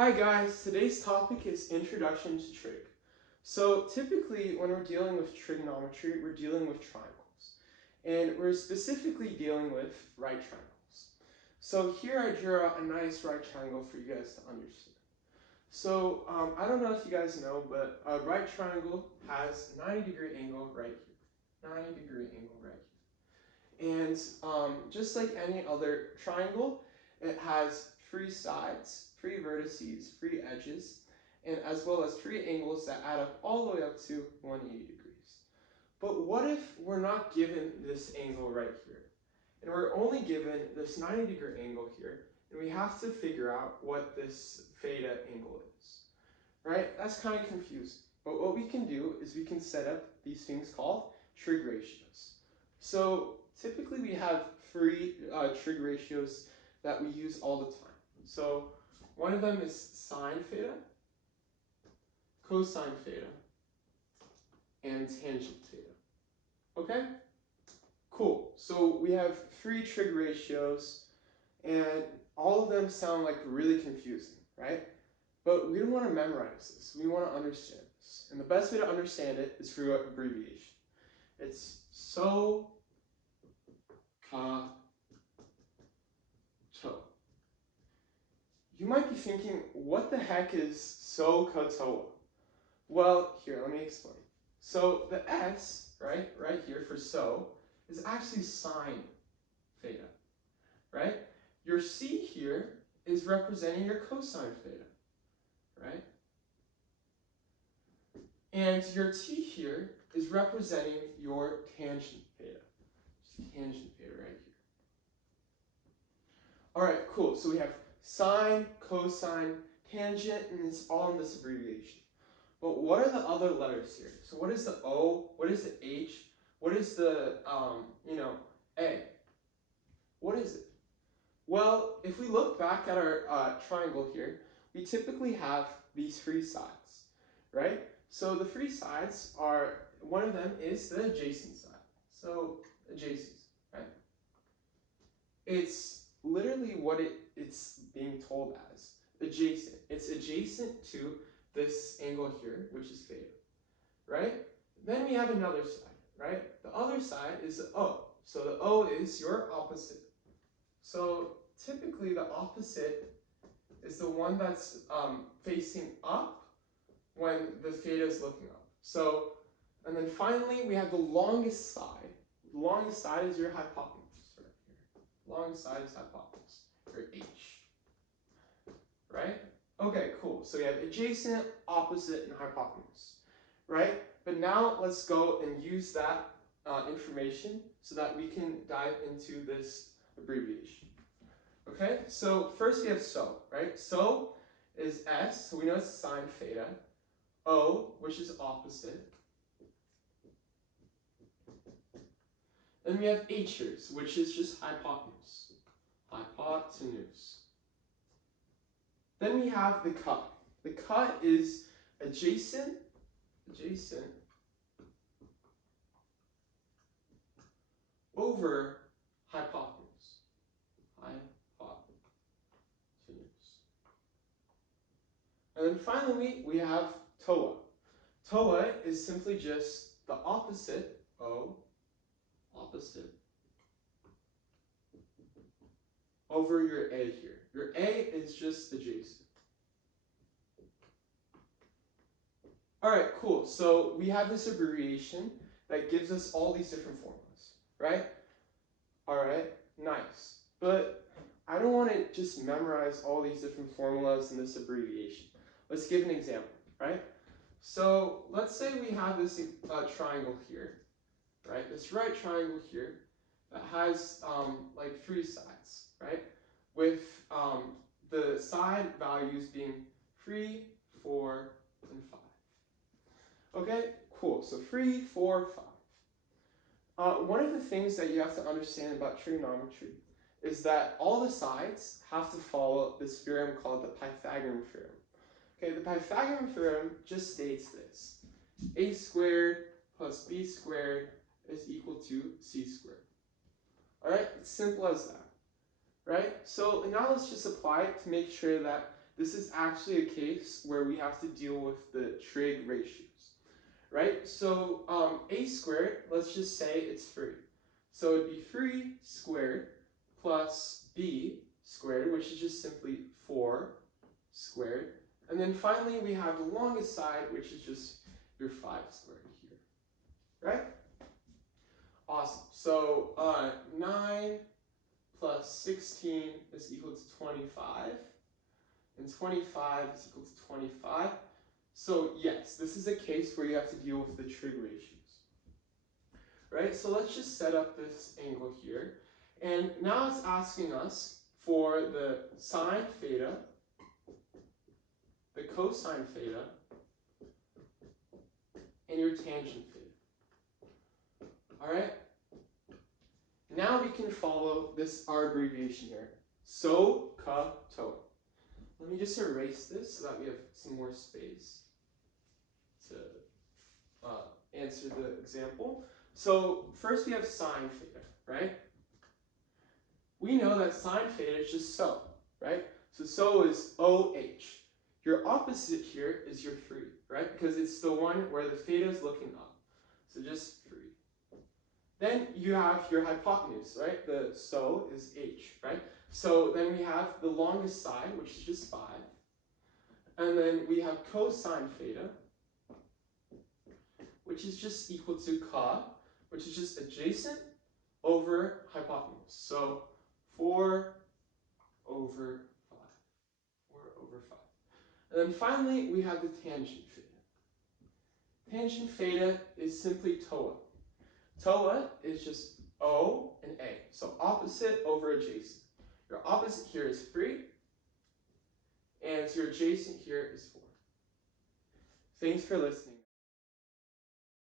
Hi guys, today's topic is Introduction to Trig. So typically when we're dealing with trigonometry, we're dealing with triangles. And we're specifically dealing with right triangles. So here I drew out a nice right triangle for you guys to understand. So I don't know if you guys know, but a right triangle has a 90-degree angle right here. 90-degree angle right here. And just like any other triangle, it has three sides, three vertices, three edges, and as well as three angles that add up all the way up to 180 degrees. But what if we're not given this angle right here? And we're only given this 90-degree angle here, and we have to figure out what this theta angle is. Right? That's kind of confusing. But what we can do is we can set up these things called trig ratios. So typically we have three trig ratios that we use all the time. So one of them is sine theta, cosine theta, and tangent theta. Okay? Cool. So we have three trig ratios, and all of them sound like really confusing, right? But we don't want to memorize this. We want to understand this. And the best way to understand it is through abbreviation. It's so, ka, to. You might be thinking, what the heck is so, ka, to? Well, here, let me explain. So the S, right here for so, is actually sine theta, right? Your C here is representing your cosine theta, right? And your T here is representing your tangent theta. Tangent theta right here. All right, cool. So we have sine, cosine, tangent, and it's all in this abbreviation. But what are the other letters here? So what is the O? What is the H? What is the, A? What is it? Well, if we look back at our triangle here, we typically have these three sides, right? So the three sides are, one of them is the adjacent side. So adjacent, right? It's literally what it's being told as, adjacent. It's adjacent to this angle here, which is theta, right? Then we have another side, right? The other side is the O. So the O is your opposite. So typically the opposite is the one that's facing up when the theta is looking up. So, and then finally we have the longest side. The longest side is your hypotenuse right here. Longest side is hypotenuse, or H. Right? Okay, cool. So we have adjacent, opposite, and hypotenuse. Right? But now let's go and use that information so that we can dive into this abbreviation. Okay, so first we have so, right? So is S, so we know it's sine theta. O, which is opposite. Then we have H's, which is just hypotenuse. Hypotenuse. Then we have the cut. The cut is adjacent over hypotenuse. And then finally, we have TOA. TOA is simply just the opposite, O, opposite, over your A here. Your A is just adjacent. All right, cool. So we have this abbreviation that gives us all these different formulas, right? All right, nice. But I don't want to just memorize all these different formulas in this abbreviation. Let's give an example, right? So let's say we have this triangle here, right? This right triangle here that has like three sides, right? With the side values being 3, 4, and 5. Okay, cool. So 3, 4, 5. One of the things that you have to understand about trigonometry is that all the sides have to follow this theorem called the Pythagorean theorem. Okay, the Pythagorean theorem just states this. A squared plus b squared is equal to c squared. All right, it's simple as that, right? So now let's just apply it to make sure that this is actually a case where we have to deal with the trig ratios, right? So a squared, let's just say it's 3. So it'd be 3 squared plus b squared, which is just simply 4 squared. And then finally we have the longest side, which is just your 5 squared here, right? Awesome. So 9 plus 16 is equal to 25. And 25 is equal to 25. So yes, this is a case where you have to deal with the trig ratios, right? So let's just set up this angle here. And now it's asking us for the sine theta, the cosine theta, and your tangent theta. All right? Now we can follow our abbreviation here. So, ca, to. Let me just erase this so that we have some more space to answer the example. So first we have sine theta, right? We know that sine theta is just so, right? So is OH. Your opposite here is your 3, right? Because it's the one where the theta is looking up. So just 3. Then you have your hypotenuse, right? The so is H, right? So then we have the longest side, which is just 5. And then we have cosine theta, which is just equal to ca, which is just adjacent over hypotenuse. So 4 over 5. 4 over 5. And then finally, we have the tangent theta. Tangent theta is simply TOA. TOA is just O and A. So opposite over adjacent. Your opposite here is 3, and your adjacent here is 4. Thanks for listening.